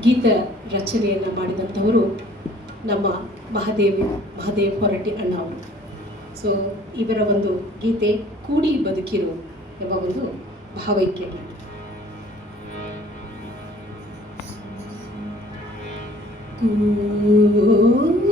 ಗೀತ ರಚನೆಯನ್ನು ಮಾಡಿದಂಥವರು ನಮ್ಮ ಮಹಾದೇವ, ಮಹಾದೇವ್ ಹೊರಟಿ ಅಣ್ಣ ಅವರು. ಸೊ ಇವರ ಒಂದು ಗೀತೆ, ಕೂಡಿ ಬದುಕಿರು ಎಂಬ ಒಂದು ಭಾವೈಕ್ಯ ಕೂ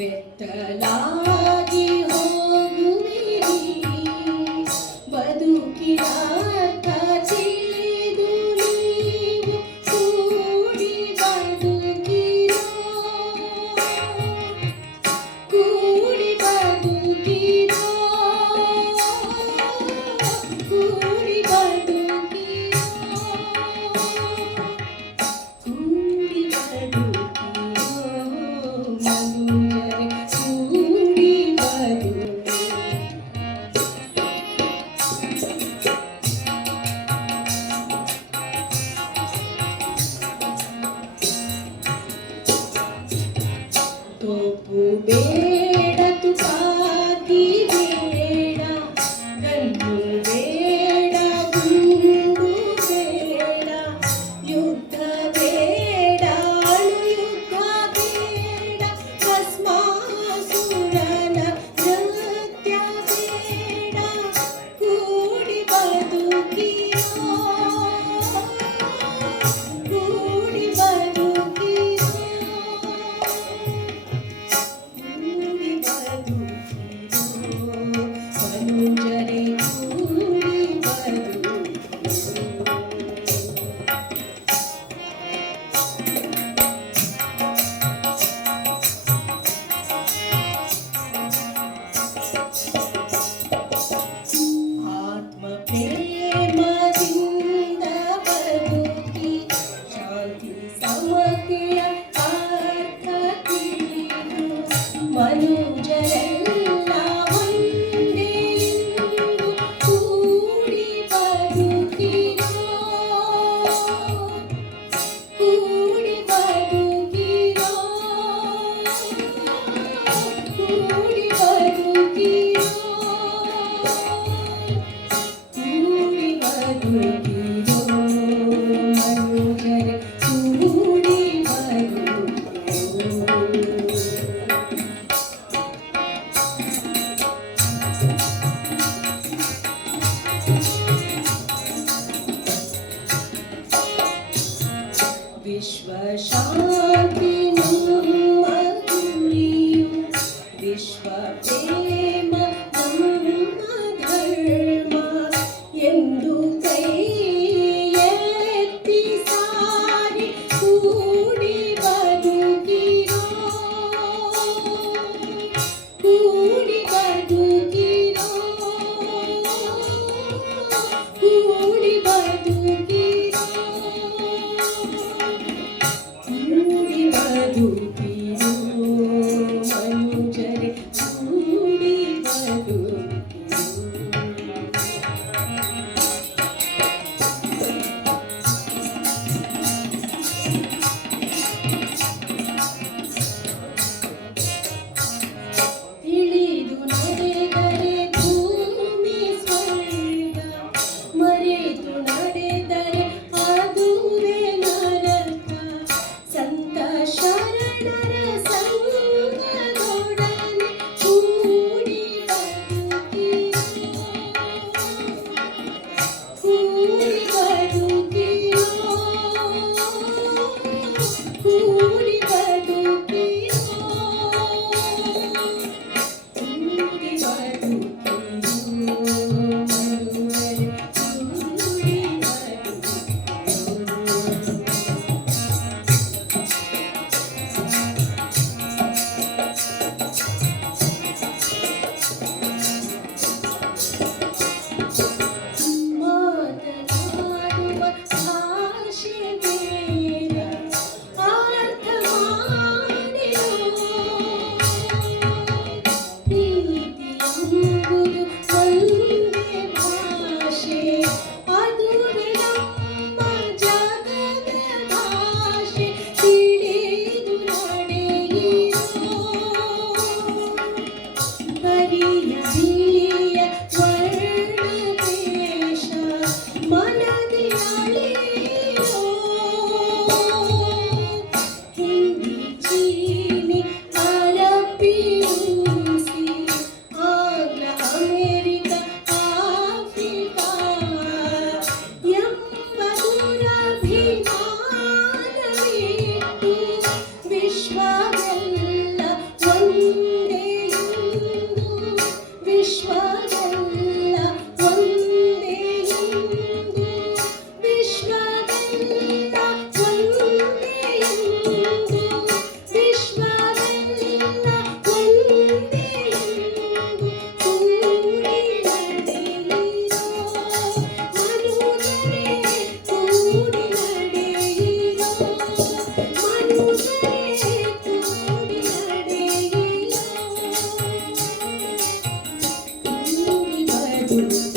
வெட்டலாம் Thank you. you. Peace.